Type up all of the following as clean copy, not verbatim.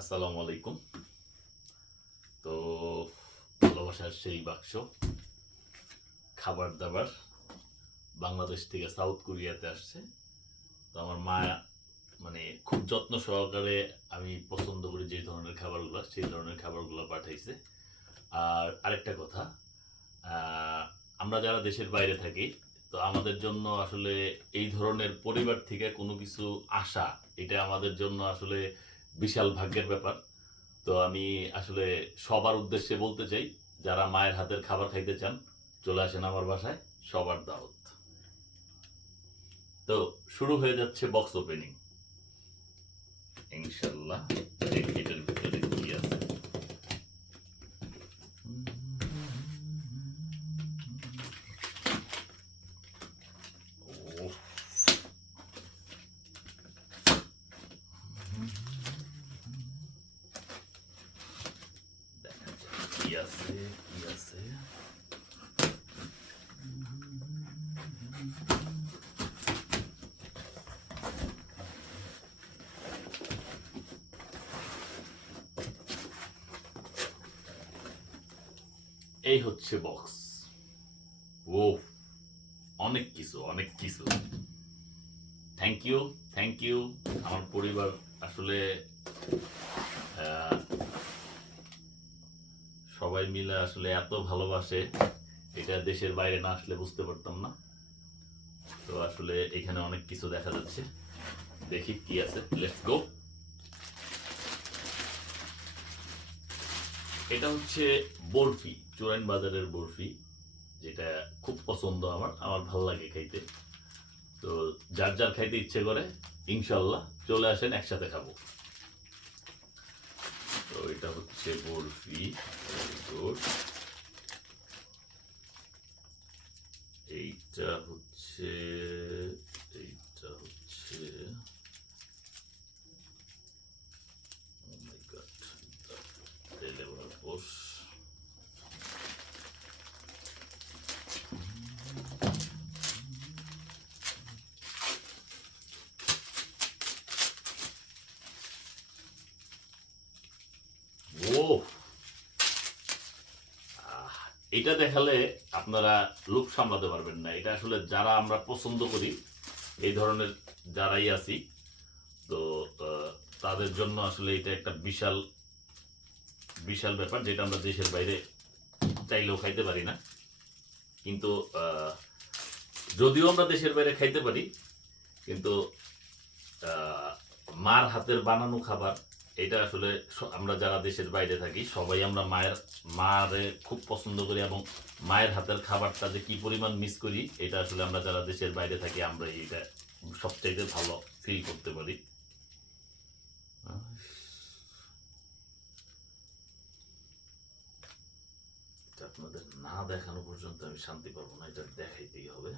আসসালামু আলাইকুম। তো ভালোবাসার সেই বাক্স খাবার দাবার বাংলাদেশ থেকে সাউথ কোরিয়াতে আসছে। তো আমার মা মানে খুব যত্ন সহকারে আমি পছন্দ করি যে ধরনের খাবারগুলো সেই ধরনের খাবারগুলো পাঠাইছে। আর আরেকটা কথা, আমরা যারা দেশের বাইরে থাকি তো আমাদের জন্য আসলে এই ধরনের পরিবার থেকে কোনো কিছু আসা এটা আমাদের জন্য আসলে বিশাল ভাগ্যের ব্যাপার। তো আমি আসলে সবার উদ্দেশ্যে বলতে চাই, যারা মায়ের হাতের খাবার খাইতে চান চলে আসেন আমার বাসায়, সবার দাওয়াত। তো শুরু হয়ে যাচ্ছে বক্স ওপেনিং ইনশাল্লাহ। দেখি এটার ভিতরে কি আছে। ওহ, দেখা যাক কি আছে কি আছে। এই হচ্ছে বক্স। ও, অনেক কিছু অনেক কিছু। Thank you, thank you. আমার পরিবার আসলে আহ, সবাই মিলে আসলে এত ভালোবাসে, এটা দেশের বাইরে না আসলে বুঝতে পারতাম না। তো আসলে এখানে অনেক কিছু দেখা যাচ্ছে, দেখি কি আছে। Let's go. এটা হচ্ছে বরফি, চোরাইন বাজারের বরফি, যেটা খুব পছন্দ আমার, আমার ভালো লাগে খাইতে। তো যার যার খাইতে ইচ্ছে করে ইনশাল্লাহ চলে আসেন, একসাথে খাবো। তো এটা হচ্ছে বরফি। গুড। এইটা হচ্ছে এইটা হচ্ছে oh my God, তেলে পোষ। ও, এটা দেখালে আপনারা লোভ সামলাতে পারবেন না। এটা আসলে যারা আমরা পছন্দ করি এই ধরনের যারাই আছি, তো তাদের জন্য আসলে এটা একটা বিশাল বিশাল ব্যাপার, যেটা আমরা দেশের বাইরে চাইলেও খাইতে পারি না। কিন্তু যদিও আমরা দেশের বাইরে খাইতে পারি, কিন্তু আহ, মার হাতের বানানো খাবার এটা আসলে আমরা যারা দেশের বাইরে থাকি সবাই আমরা মারে খুব পছন্দ করি, এবং মায়ের হাতের খাবারটা যে কি পরিমাণ মিস করি এটা আসলে আমরা যারা দেশের বাইরে থাকি আমরা এটা সবচাইতে ভালো ফিল করতে পারি। আপনাদের না দেখানো পর্যন্ত আমি শান্তি পাবো না, এটা দেখাইতেই হবে।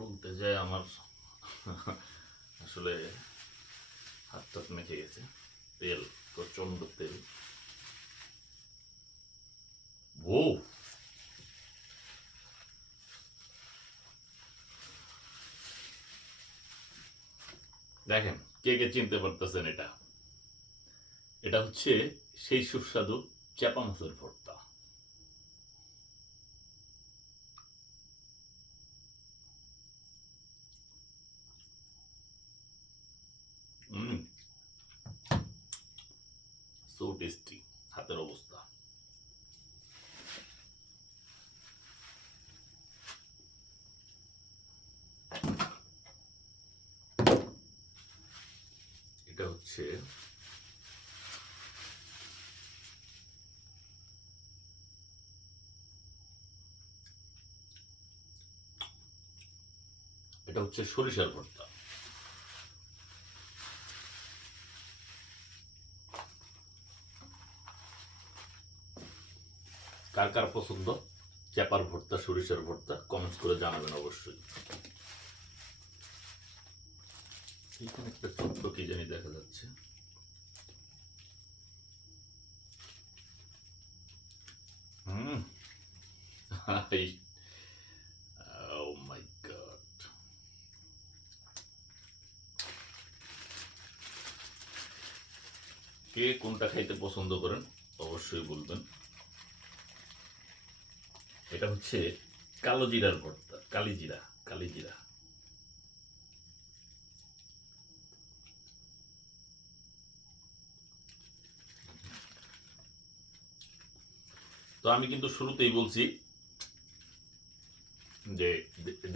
খুলতে যায় আমার আসলে হাতটা মেখে গেছে, তেল, প্রচন্ড তেল। ও দেখেন, কে কে চিনতে পারতেছেন, এটা এটা হচ্ছে সেই সুস্বাদু চাপা মাছের ভর্তা। সো টেস্টি, হাতের অবস্থা। এটা হচ্ছে সরিষার ভর্তা। কার কার পছন্দ চাপার ভর্তা, সরিষার ভর্তা, কমেন্টস করে জানাবেন অবশ্যই। এইখানে একটা ছোট্ট কি জানি দেখা যাচ্ছে। Oh my God. কে কোনটা খাইতে পছন্দ করেন অবশ্যই বলবেন। এটা হচ্ছে কালো জিরার ভর্তা, কালিজিরা, কালিজিরা। তো আমি কিন্তু শুরুতেই বলছি যে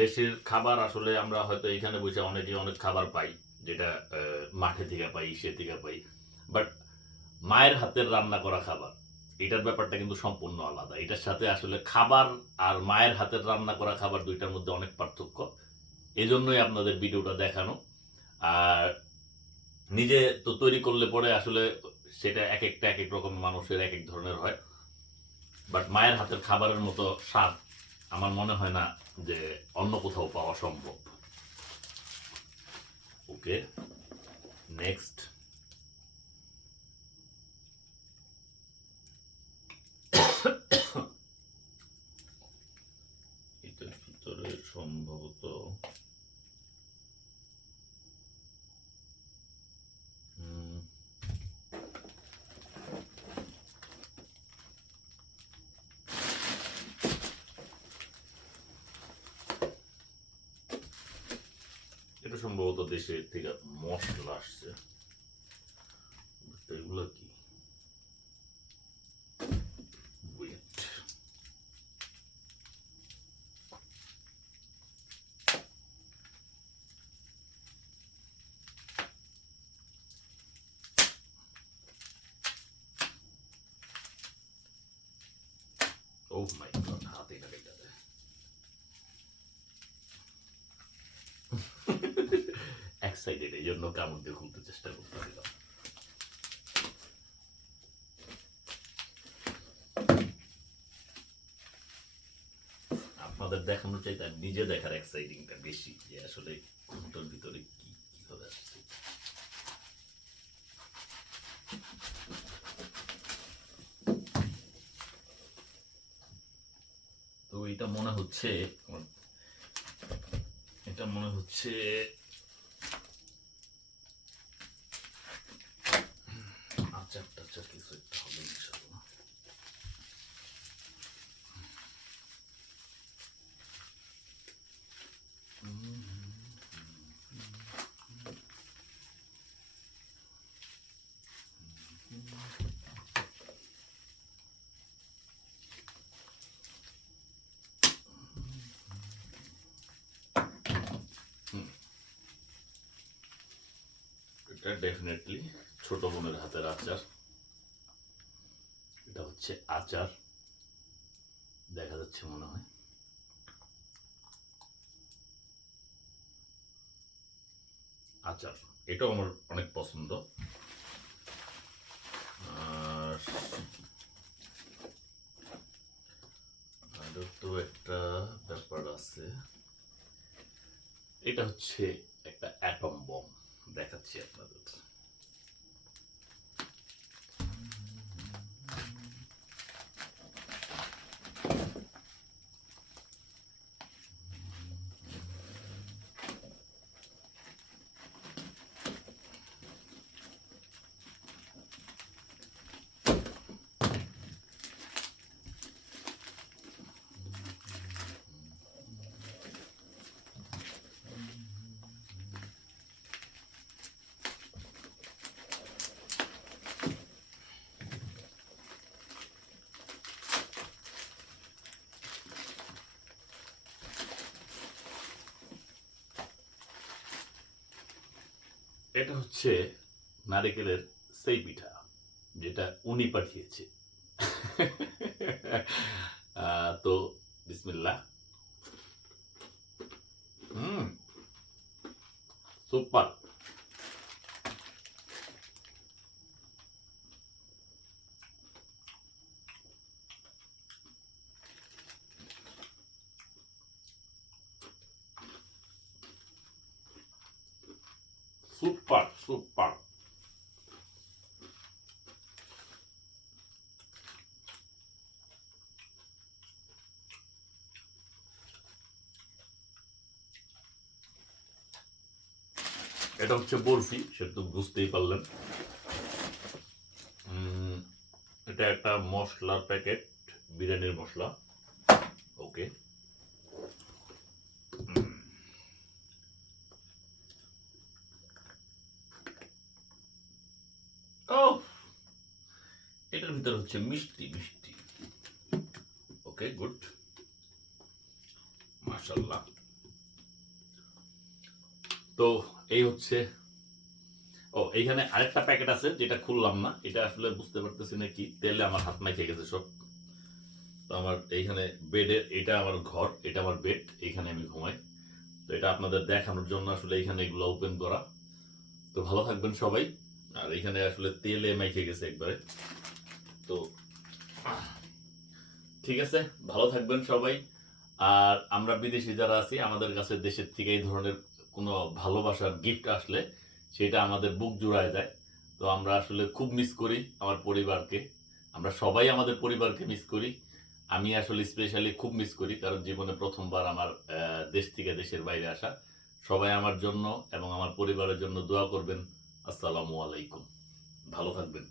দেশের খাবার আসলে আমরা হয়তো এখানে বসে অনেকে অনেক খাবার পাই, যেটা মাঠে থেকে পাই, সে থেকে পাই, বাট মায়ের হাতের রান্না করা খাবার, এটার ব্যাপারটা কিন্তু সম্পূর্ণ আলাদা। এটার সাথে আসলে খাবার আর মায়ের হাতের রান্না করা খাবার দুইটার মধ্যে অনেক পার্থক্য। এজন্যই আপনাদের ভিডিওটা দেখানো। আর নিজে তো তৈরি করলে পরে আসলে সেটা এক একটা এক এক রকম মানুষের এক এক ধরনের হয়, বাট মায়ের হাতের খাবারের মতো স্বাদ আমার মনে হয় না যে অন্য কোথাও পাওয়া সম্ভব। ওকে, নেক্সট। এটার ভিতরে সম্ভবত এটা সম্ভবত দেশের থেকে মশলা আসছে। এগুলো কি? ওয়েট, ও মাই গড, হাতে না কেটে দেয়। এক্সাইটেড, এই জন্য কামড় দিয়ে খুলতে চেষ্টা করতেছিলাম। আপনাদের দেখানোর চাইতে নিজে দেখার এক্সাইটিংটা বেশি, যে আসলে কোনটার ভিতরে কি কিভাবে আসছে। তো এটা মনে হচ্ছে আচার টাচার কিছু একটা হবে ইনশাআল্লাহ। এটা ডেফিনেটলি ছোট বোনের হাতের আচার। এটা হচ্ছে আচার, দেখা যাচ্ছে মনে হয় আচার। এটাও আমার অনেক পছন্দ। আর আরো তো একটা ব্যাপার আছে, এটা হচ্ছে একটা অ্যাটম বম, দেখাচ্ছি আপনাদের। এটা হচ্ছে নারিকেলের সেই পিঠা, যেটা উনি পাঠিয়েছে। তো বিসমিল্লাহ। হুম, সুপার। Super super. এটা হচ্ছে বরফি, সেটা তো বুঝতেই পারলেন। এটা একটা মশলার প্যাকেট, বিরিয়ানির মশলা। ওকে। ও, এটার ভিতরে হচ্ছে মিষ্টি মিষ্টি। ওকে, গুড, মাশাল্লাহ। তো এই হচ্ছে, ও এইখানে আরেকটা প্যাকেট আছে যেটা খুললাম না, এটা আসলে বুঝতে পারতেছি না কি, তেলে আমার হাত মাইখে গেছে সব। তো আমার এইখানে বেডে, এটা আমার ঘর, এটা আমার বেড, এইখানে আমি ঘুমাই। তো এটা আপনাদের দেখানোর জন্য আসলে এইখানে এগুলো ওপেন করা। তো ভালো থাকবেন সবাই। আর এইখানে আসলে তেলে মাইখে গেছে একবারে। তো ঠিক আছে, ভালো থাকবেন সবাই। আর আমরা বিদেশি যারা আছি, আমাদের কাছে দেশের থেকে এই ধরনের কোনো ভালোবাসার গিফট আসলে সেটা আমাদের বুক জুড়ায় যায়। তো আমরা আসলে খুব মিস করি আমার পরিবারকে। আমরা সবাই আমাদের পরিবারকে মিস করি। আমি আসলে স্পেশালি খুব মিস করি, কারণ জীবনে প্রথমবার আমার দেশ থেকে দেশের বাইরে আসা। সবাই আমার জন্য এবং আমার পরিবারের জন্য দোয়া করবেন। আসসালামু আলাইকুম, ভালো থাকবেন।